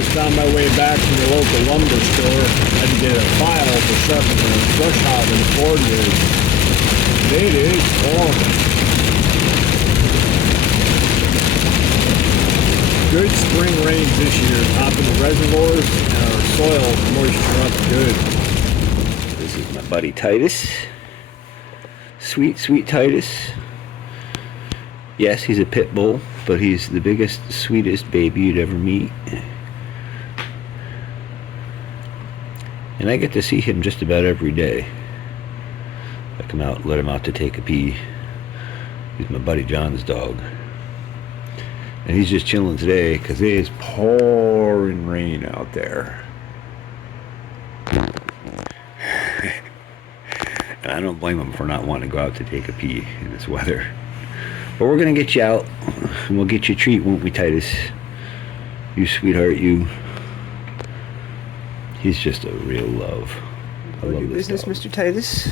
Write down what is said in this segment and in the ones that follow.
just found my way back from the local lumber store. Had to get a file to sharpen the brush hog in the Ford with. It is horrible. Good spring rains this year, topping the reservoirs and our soil moisture up good. This is my buddy Titus. Sweet, sweet Titus. Yes, he's a pit bull, but he's the biggest, sweetest baby you'd ever meet. And I get to see him just about every day. I come out, let him out to take a pee. He's my buddy John's dog. And he's just chilling today because it is pouring rain out there. And I don't blame him for not wanting to go out to take a pee in this weather. But we're going to get you out, and we'll get you a treat, won't we, Titus? You sweetheart, you. He's just a real love. I love this business, dog. Mr. Titus.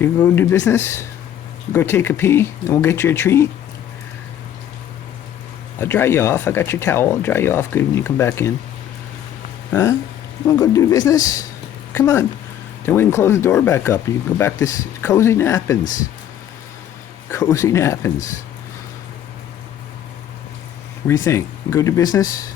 You go do business? Go take a pee, and we'll get you a treat? I'll dry you off. I got your towel. I'll dry you off good when you come back in. Huh? You want to go do business? Come on. Then we can close the door back up. You can go back to cozy nappins. Cozy nappins. What do you think? Go do business?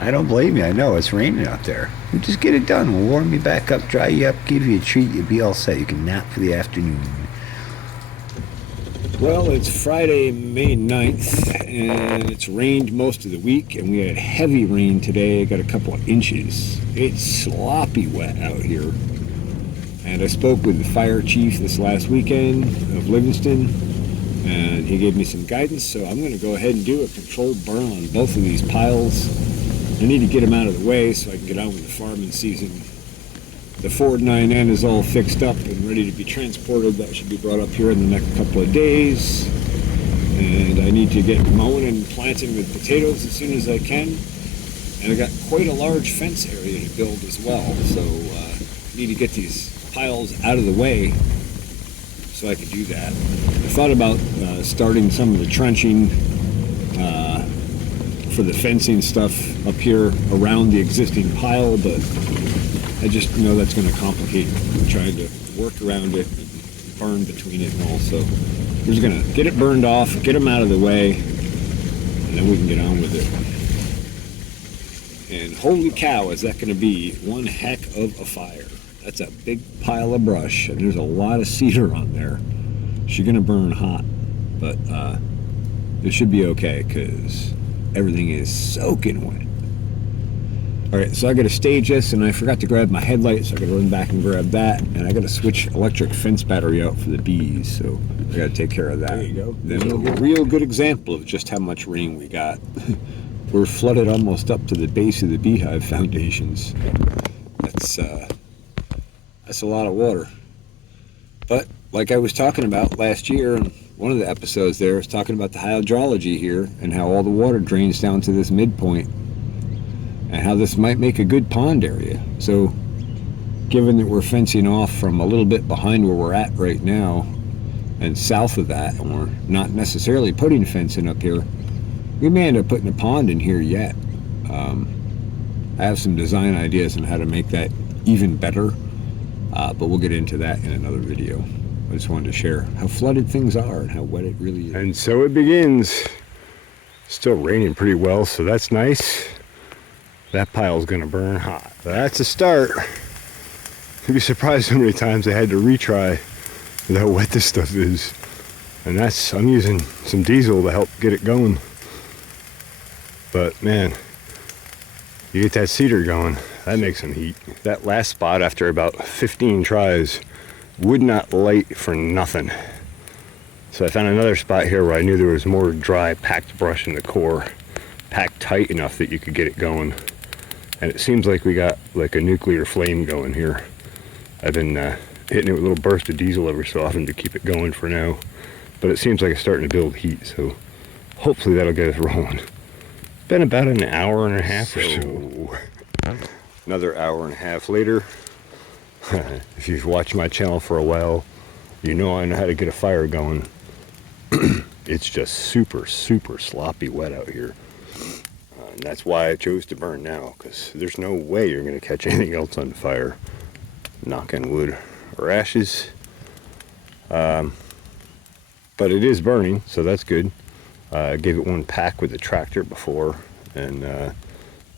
I don't blame you. I know it's raining out there. You just get it done. We'll warm you back up, dry you up, give you a treat. You'll be all set. You can nap for the afternoon. Well, it's Friday, May 9th, and it's rained most of the week, and we had heavy rain today. Got a couple of inches. It's sloppy wet out here. And I spoke with the fire chief this last weekend of Livingston, and he gave me some guidance, so I'm going to go ahead and do a controlled burn on both of these piles. I need to get them out of the way so I can get on with the farming season. The Ford 9N is all fixed up and ready to be transported. That should be brought up here in the next couple of days. And I need to get mowing and planting with potatoes as soon as I can. And I got quite a large fence area to build as well. So I need to get these piles out of the way so I could do that. I thought about starting some of the trenching for the fencing stuff up here around the existing pile, but I just know that's going to complicate trying to work around it and burn between it and all. So we're just going to get it burned off, get them out of the way, and then we can get on with it. And holy cow, is that going to be one heck of a fire. That's a big pile of brush, and there's a lot of cedar on there. She's going to burn hot, but it should be okay because everything is soaking wet. Alright, so I gotta stage this, and I forgot to grab my headlight, so I gotta run back and grab that, and I gotta switch electric fence battery out for the bees, so I gotta take care of that. There you go. Then we'll get a real good example of just how much rain we got. We're flooded almost up to the base of the beehive foundations. That's a lot of water. But like I was talking about last year, and one of the episodes there was talking about the hydrology here and how all the water drains down to this midpoint and how this might make a good pond area. So given that we're fencing off from a little bit behind where we're at right now and south of that, and we're not necessarily putting fencing up here, we may end up putting a pond in here yet. I have some design ideas on how to make that even better, but we'll get into that in another video. I just wanted to share how flooded things are and how wet it really is. And so it begins. Still raining pretty well, so that's nice. That pile's gonna burn hot. But that's a start. You'd be surprised how many times I had to retry with how wet this stuff is. And I'm using some diesel to help get it going. But man, you get that cedar going, that makes some heat. That last spot, after about 15 tries, would not light for nothing. So I found another spot here where I knew there was more dry packed brush in the core, packed tight enough that you could get it going. And it seems like we got like a nuclear flame going here. I've been hitting it with a little burst of diesel every so often to keep it going for now. But it seems like it's starting to build heat, so hopefully that'll get us rolling. Been about an hour and a half or so. Another hour and a half later. If you've watched my channel for a while, you know I know how to get a fire going. It's just super, super sloppy wet out here. And that's why I chose to burn now, because there's no way you're going to catch anything else on fire. Knock on wood or ashes. But it is burning, so that's good. I gave it one pack with the tractor before, and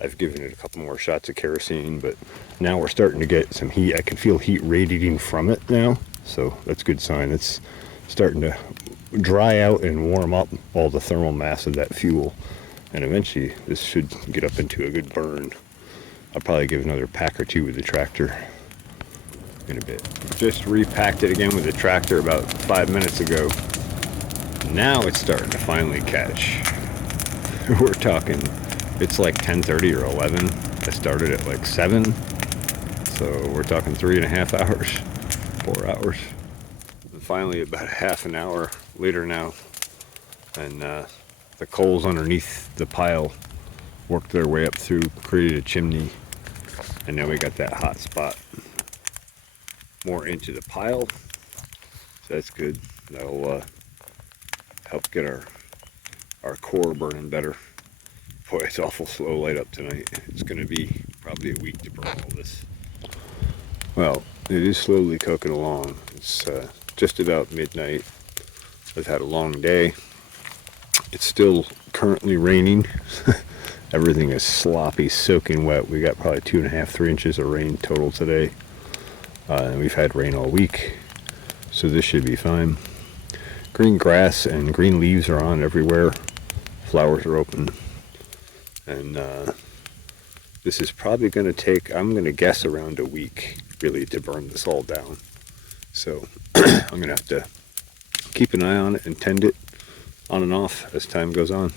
I've given it a couple more shots of kerosene, but now we're starting to get some heat. I can feel heat radiating from it now, so that's a good sign. It's starting to dry out and warm up all the thermal mass of that fuel, and eventually this should get up into a good burn. I'll probably give another pack or two with the tractor in a bit. Just repacked it again with the tractor about 5 minutes ago. Now it's starting to finally catch. We're talking, it's like 10:30 or 11. I started at like 7. So we're talking 3.5 hours, 4 hours. And finally about a half an hour later now. And the coals underneath the pile worked their way up through, created a chimney. And now we got that hot spot more into the pile. So that's good. That'll help get our core burning better. Boy, it's awful slow light up tonight. It's going to be probably a week to burn all this. Well, it is slowly cooking along. It's just about midnight. I've had a long day. It's still currently raining. Everything is sloppy, soaking wet. We got probably 2.5, 3 inches of rain total today. And we've had rain all week, so this should be fine. Green grass and green leaves are on everywhere. Flowers are open. And this is probably going to take, I'm going to guess, around a week, really, to burn this all down. So I'm going to have to keep an eye on it and tend it on and off as time goes on.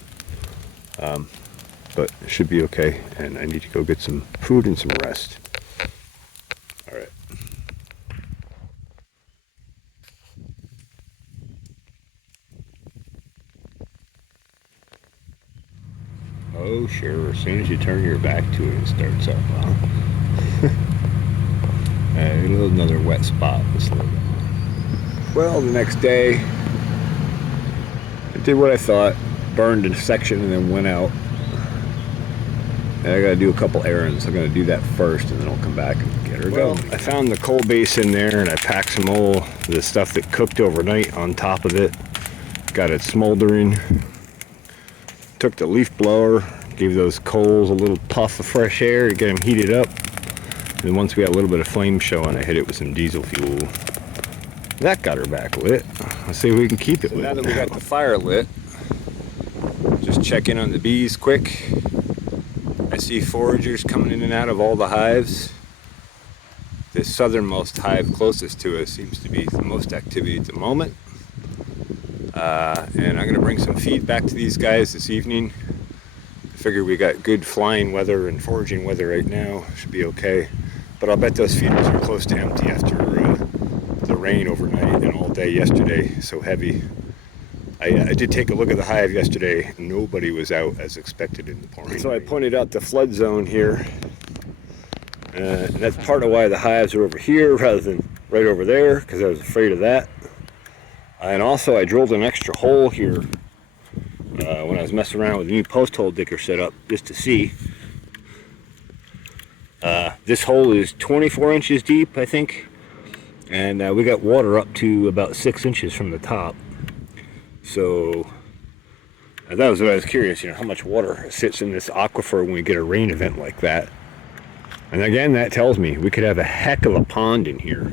But it should be okay, and I need to go get some food and some rest. All right. Oh, sure. As soon as you turn your back to it, it starts up, huh? Another wet spot. Well, the next day, I did what I thought. Burned a section and then went out. And I gotta do a couple errands. I'm gonna do that first, and then I'll come back and get her going. I found the coal base in there, and I packed some oil, the stuff that cooked overnight on top of it. Got it smoldering. Took the leaf blower, gave those coals a little puff of fresh air to get them heated up. And once we got a little bit of flame showing, I hit it with some diesel fuel. That got her back lit. Let's see if we can keep it lit. Now that we got the fire lit, just check in on the bees quick. I see foragers coming in and out of all the hives. The southernmost hive closest to us seems to be the most activity at the moment. And I'm going to bring some feed back to these guys this evening. I figure we got good flying weather and foraging weather right now. Should be okay. But I'll bet those feeders are close to empty after the rain overnight and all day yesterday. So heavy. I did take a look at the hive yesterday. Nobody was out as expected in the pouring. So I pointed out the flood zone here. And that's part of why the hives are over here rather than right over there, because I was afraid of that. And also I drilled an extra hole here when I was messing around with the new post hole digger setup, just to see. This hole is 24 inches deep, I think. And we got water up to about 6 inches from the top. So that was what I was curious, how much water sits in this aquifer when we get a rain event like that. And again, that tells me we could have a heck of a pond in here.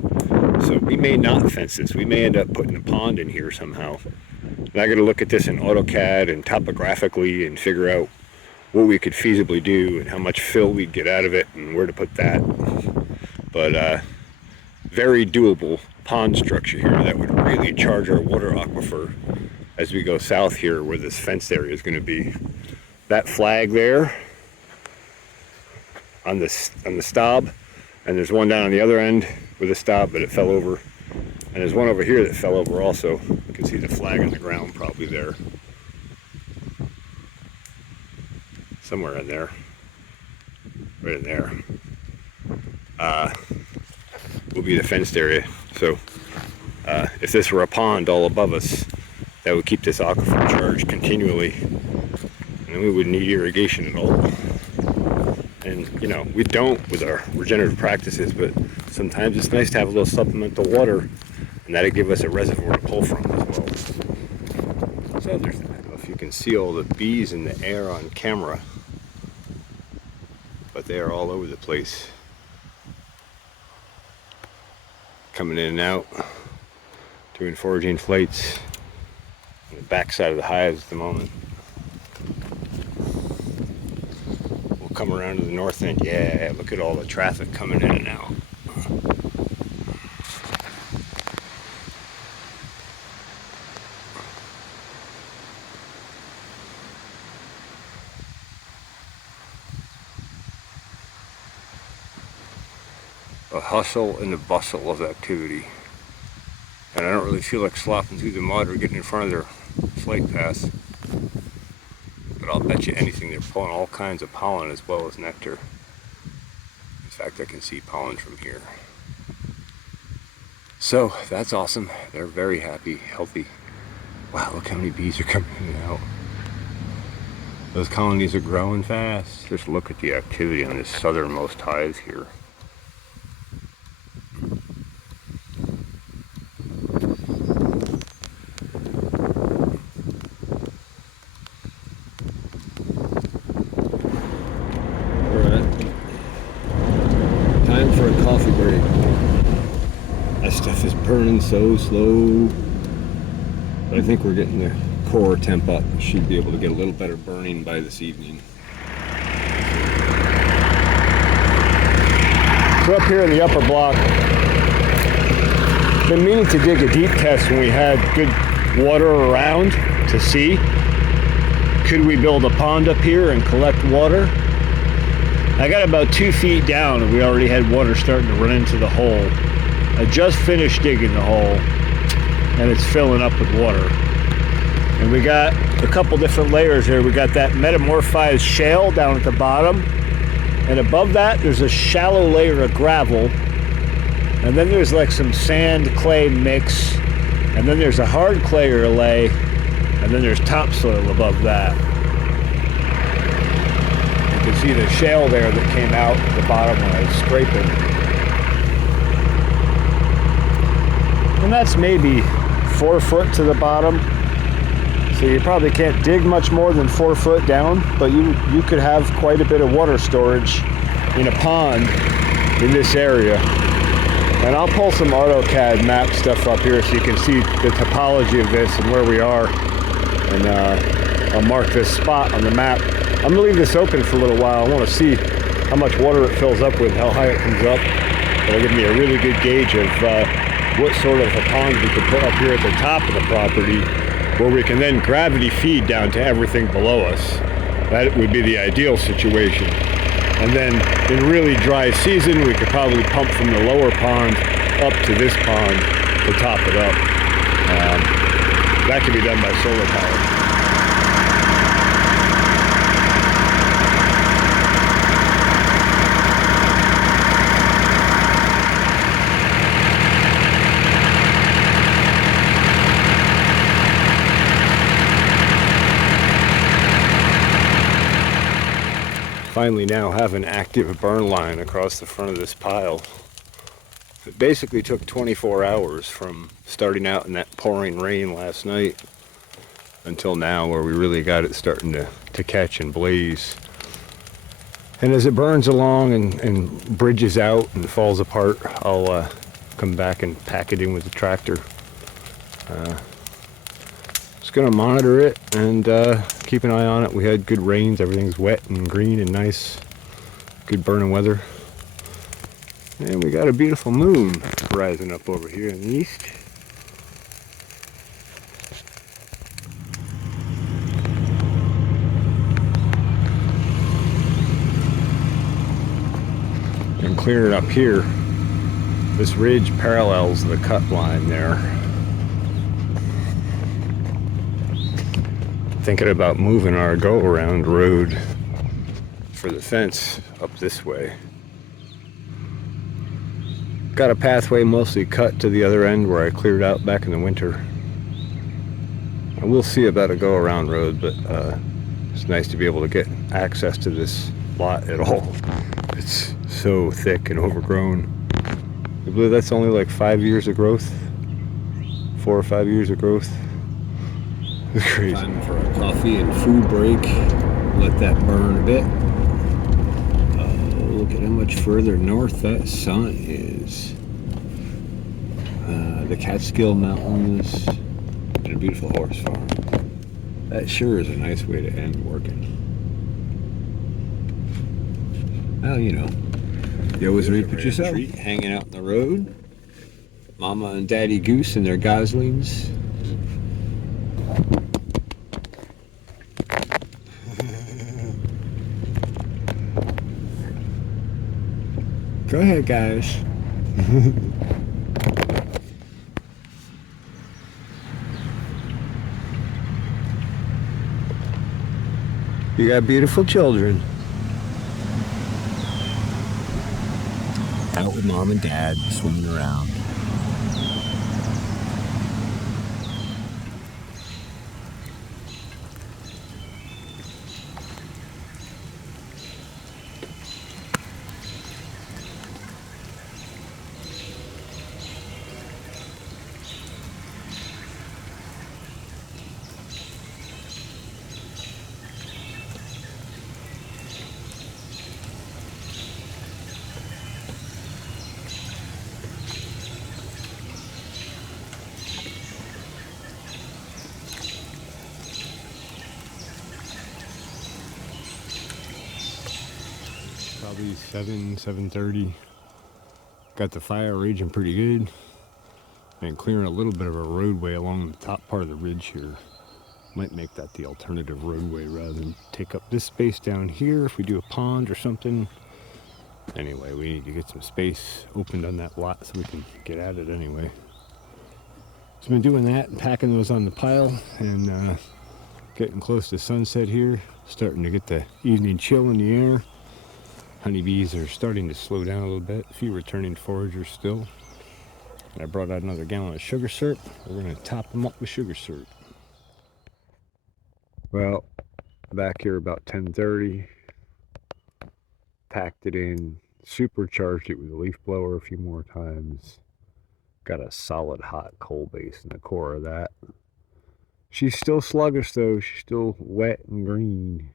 So we may not fence this. We may end up putting a pond in here somehow. And I got to look at this in AutoCAD and topographically and figure out what we could feasibly do and how much fill we'd get out of it and where to put that. But very doable pond structure here that would really charge our water aquifer as we go south here where this fenced area is going to be. That flag there on the stop, and there's one down on the other end with a stop, but it fell over. And there's one over here that fell over also. You can see the flag on the ground probably there. Somewhere in there. right in there, will be the fenced area. So if this were a pond all above us, that would keep this aquifer charged continually, and then we wouldn't need irrigation at all. And you know, we don't with our regenerative practices, but sometimes it's nice to have a little supplemental water, and that'll give us a reservoir to pull from as well. So there's that. I don't know if you can see all the bees in the air on camera, but they are all over the place, coming in and out, doing foraging flights on the backside of the hives at the moment. We'll come around to the north end. Yeah, look at all the traffic coming in and out. A hustle and a bustle of activity. And I don't really feel like slopping through the mud or getting in front of their flight paths. But I'll bet you anything they're pulling all kinds of pollen as well as nectar. In fact, I can see pollen from here. So that's awesome. They're very happy, healthy. Wow, look how many bees are coming in and out. Those colonies are growing fast. Just look at the activity on this southernmost hive here. Time for a coffee break. That stuff is burning so slow. But I think we're getting the core temp up. We should be able to get a little better burning by this evening. So up here in the upper block, been meaning to dig a deep test when we had good water around to see, could we build a pond up here and collect water? I got about 2 feet down and we already had water starting to run into the hole. I just finished digging the hole and it's filling up with water. And we got a couple different layers here. We got that metamorphized shale down at the bottom, and above that there's a shallow layer of gravel, and then there's like some sand clay mix, and then there's a hard clay lay, and then there's topsoil above that. You can see the shale there that came out at the bottom when I was scraping. And that's maybe 4 foot to the bottom. So you probably can't dig much more than 4 foot down, but you could have quite a bit of water storage in a pond in this area. And I'll pull some AutoCAD map stuff up here so you can see the topology of this and where we are. And I'll mark this spot on the map. I'm gonna leave this open for a little while. I wanna see how much water it fills up with, how high it comes up. It'll give me a really good gauge of what sort of a pond we could put up here at the top of the property, where we can then gravity feed down to everything below us. That would be the ideal situation. And then in really dry season, we could probably pump from the lower pond up to this pond to top it up. That can be done by solar power. Finally now have an active burn line across the front of this pile. It basically took 24 hours from starting out in that pouring rain last night until now, where we really got it starting to catch and blaze. And as it burns along and bridges out and falls apart, I'll come back and pack it in with the tractor. Just gonna monitor it and keep an eye on it. We had good rains, everything's wet and green and nice. Good burning weather. And we got a beautiful moon rising up over here in the east. And clearing up here, this ridge parallels the cut line there. Thinking about moving our go-around road for the fence up this way. Got a pathway mostly cut to the other end where I cleared out back in the winter. I will see about a go-around road, but it's nice to be able to get access to this lot at all. It's so thick and overgrown. I believe that's only like 5 years of growth. 4 or 5 years of growth. It's crazy. Time for a coffee and food break. Let that burn a bit. Look at how much further north that sun is. The Catskill Mountains and a beautiful horse farm. That sure is a nice way to end working. Well, you know, you always reap what you sow. Hanging out in the road. Mama and Daddy Goose and their goslings. Go ahead, guys. You got beautiful children. Out with Mom and Dad, swimming around. Probably 7:30. Got the fire raging pretty good. And clearing a little bit of a roadway along the top part of the ridge here. Might make that the alternative roadway rather than take up this space down here if we do a pond or something. Anyway, we need to get some space opened on that lot so we can get at it anyway. So I've been doing that and packing those on the pile and getting close to sunset here. Starting to get the evening chill in the air. Honeybees are starting to slow down a little bit. A few returning foragers still. And I brought out another gallon of sugar syrup. We're going to top them up with sugar syrup. Well, back here about 10:30. Packed it in, supercharged it with a leaf blower a few more times. Got a solid hot coal base in the core of that. She's still sluggish though. She's still wet and green.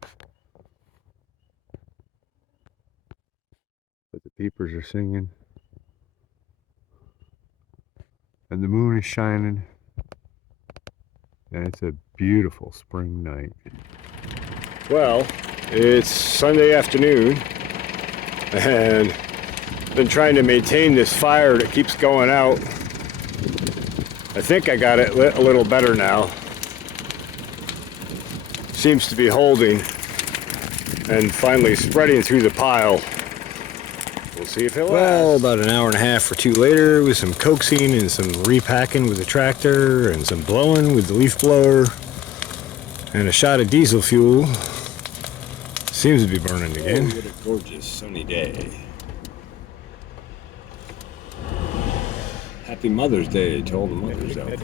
But the peepers are singing. And the moon is shining. And it's a beautiful spring night. Well, it's Sunday afternoon. And I've been trying to maintain this fire that keeps going out. I think I got it lit a little better now. Seems to be holding and finally spreading through the pile. We'll see if it lasts. Well, about an hour and a half or two later with some coaxing and some repacking with the tractor and some blowing with the leaf blower and a shot of diesel fuel. Seems to be burning again. Oh, what a gorgeous sunny day. Happy Mother's Day to all the mothers out there.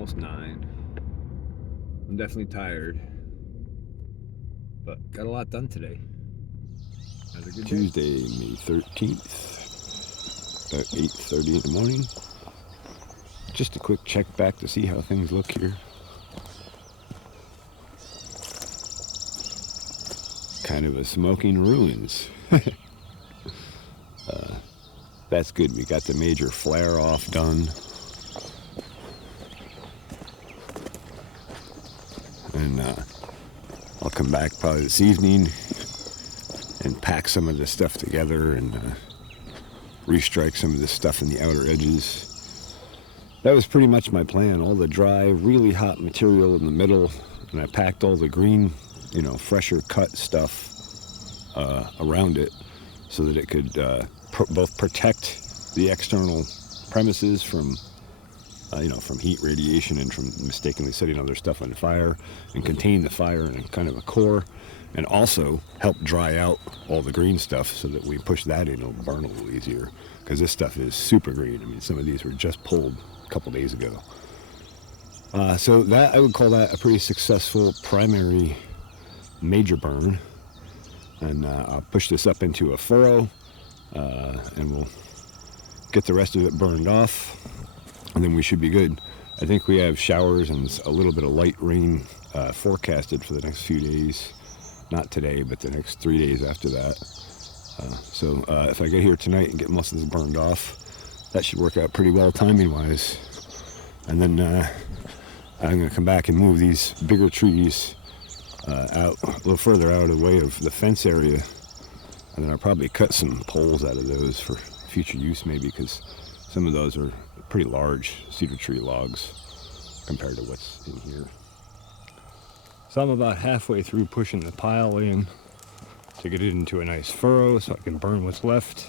almost 9. I'm definitely tired, but got a lot done today. Had a good Tuesday, May 13th, about 8:30 in the morning. Just a quick check back to see how things look here. Kind of a smoking ruins. That's good. We got the major flare off done. And I'll come back probably this evening and pack some of this stuff together and restrike some of this stuff in the outer edges. That was pretty much my plan. All the dry, really hot material in the middle, and I packed all the green, fresher cut stuff around it so that it could both protect the external premises from from heat radiation and from mistakenly setting other stuff on fire, and contain the fire in a kind of a core, and also help dry out all the green stuff so that we push that in, it'll burn a little easier, because this stuff is super green. I mean, some of these were just pulled a couple days ago. So that, I would call that a pretty successful primary major burn. And I'll push this up into a furrow, and we'll get the rest of it burned off, and then we should be good. I think we have showers and a little bit of light rain forecasted for the next few days. Not today, but the next 3 days after that. So if I get here tonight and get most of this burned off, that should work out pretty well timing-wise. And then I'm going to come back and move these bigger trees out a little further out of the way of the fence area, and then I'll probably cut some poles out of those for future use, maybe, because some of those are pretty large cedar tree logs compared to what's in here. So I'm about halfway through pushing the pile in to get it into a nice furrow so I can burn what's left,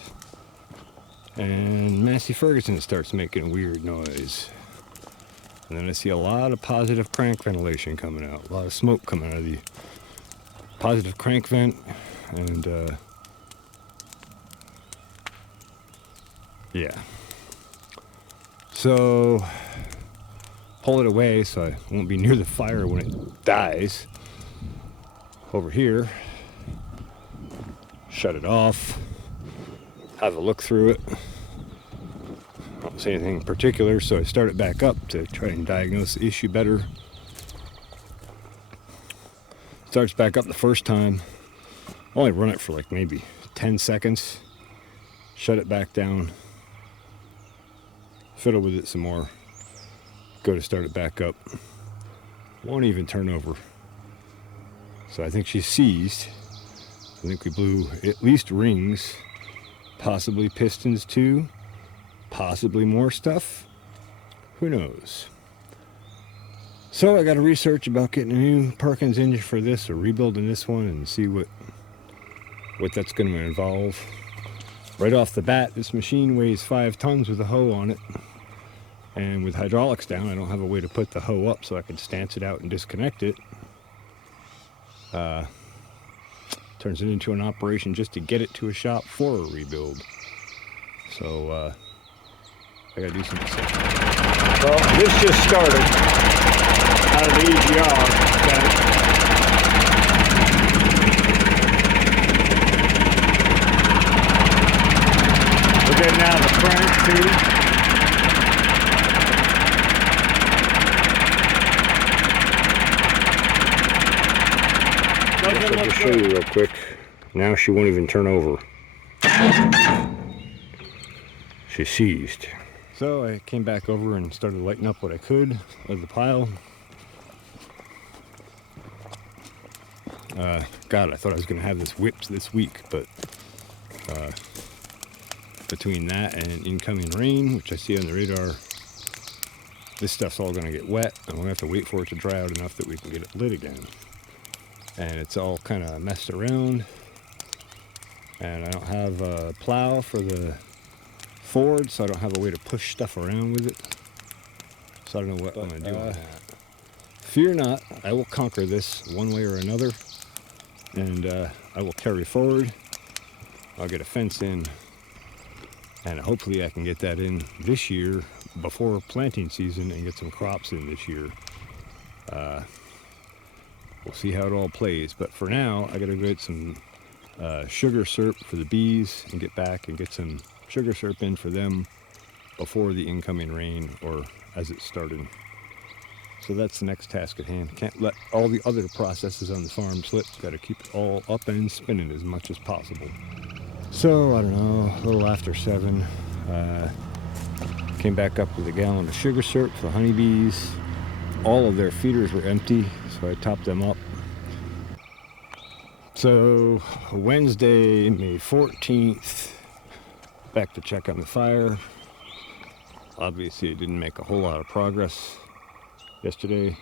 and Massey Ferguson starts making a weird noise. And then I see a lot of positive crank ventilation coming out, a lot of smoke coming out of the positive crank vent, and yeah. So pull it away so I won't be near the fire when it dies. Over here, shut it off, have a look through it. I don't see anything in particular, so I start it back up to try and diagnose the issue better. Starts back up the first time. Only run it for like maybe 10 seconds. Shut it back down. Fiddle with it some more. Go to start it back up. Won't even turn over. So I think she's seized. I think we blew at least rings, possibly pistons too. Possibly more stuff. Who knows? So I got to research about getting a new Perkins engine for this, or rebuilding this one, and see what that's going to involve. Right off the bat, this machine weighs 5 tons with a hoe on it, and with hydraulics down, I don't have a way to put the hoe up so I can stance it out and disconnect it. Turns it into an operation just to get it to a shop for a rebuild. So I gotta do some research. Well, this just started out of the EGR. We're getting out of the crank too. I'll just show you real quick. Now she won't even turn over. She's seized. So I came back over and started lighting up what I could of the pile. God, I thought I was going to have this whipped this week, but between that and incoming rain, which I see on the radar, this stuff's all going to get wet, and we're going to have to wait for it to dry out enough that we can get it lit again. And it's all kind of messed around, and I don't have a plow for the Ford, so I don't have a way to push stuff around with it. So I don't know what I'm going to do on that. Fear not, I will conquer this one way or another, and I will carry forward. I'll get a fence in, and hopefully I can get that in this year before planting season and get some crops in this year. We'll see how it all plays, but for now I gotta go get some sugar syrup for the bees and get back and get some sugar syrup in for them before the incoming rain or as it's starting. So that's the next task at hand. Can't let all the other processes on the farm slip. Got to keep it all up and spinning as much as possible. So I don't know, a little after 7, came back up with a gallon of sugar syrup for the honeybees. All of their feeders were empty, so I topped them up. So Wednesday, May 14th, back to check on the fire. Obviously I didn't make a whole lot of progress yesterday.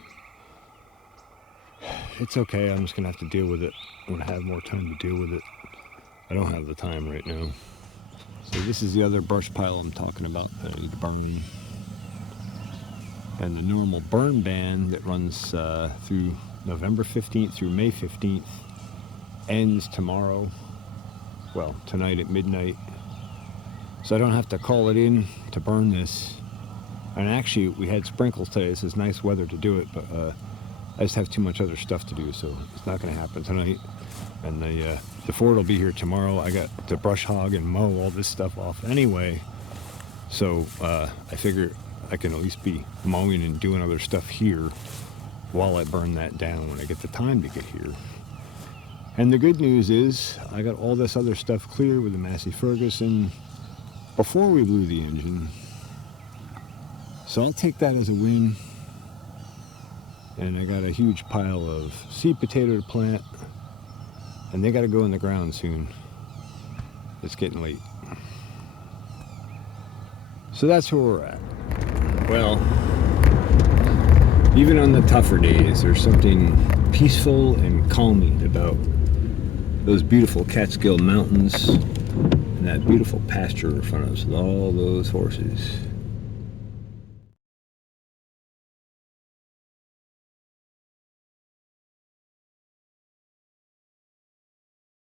It's okay, I'm just gonna have to deal with it when I have more time to deal with it. I don't have the time right now. So this is the other brush pile I'm talking about that I need to burn. And the normal burn ban that runs through November 15th through May 15th ends tomorrow. Well, tonight at midnight. So I don't have to call it in to burn this. And actually, we had sprinkles today. This is nice weather to do it, but I just have too much other stuff to do, so it's not going to happen tonight. And the Ford will be here tomorrow. I got to brush hog and mow all this stuff off anyway. So I figure I can at least be mowing and doing other stuff here while I burn that down when I get the time to get here. And the good news is I got all this other stuff clear with the Massey Ferguson before we blew the engine. So I'll take that as a win. And I got a huge pile of seed potato to plant. And they got to go in the ground soon. It's getting late. So that's where we're at. Well, even on the tougher days, there's something peaceful and calming about those beautiful Catskill Mountains and that beautiful pasture in front of us with all those horses.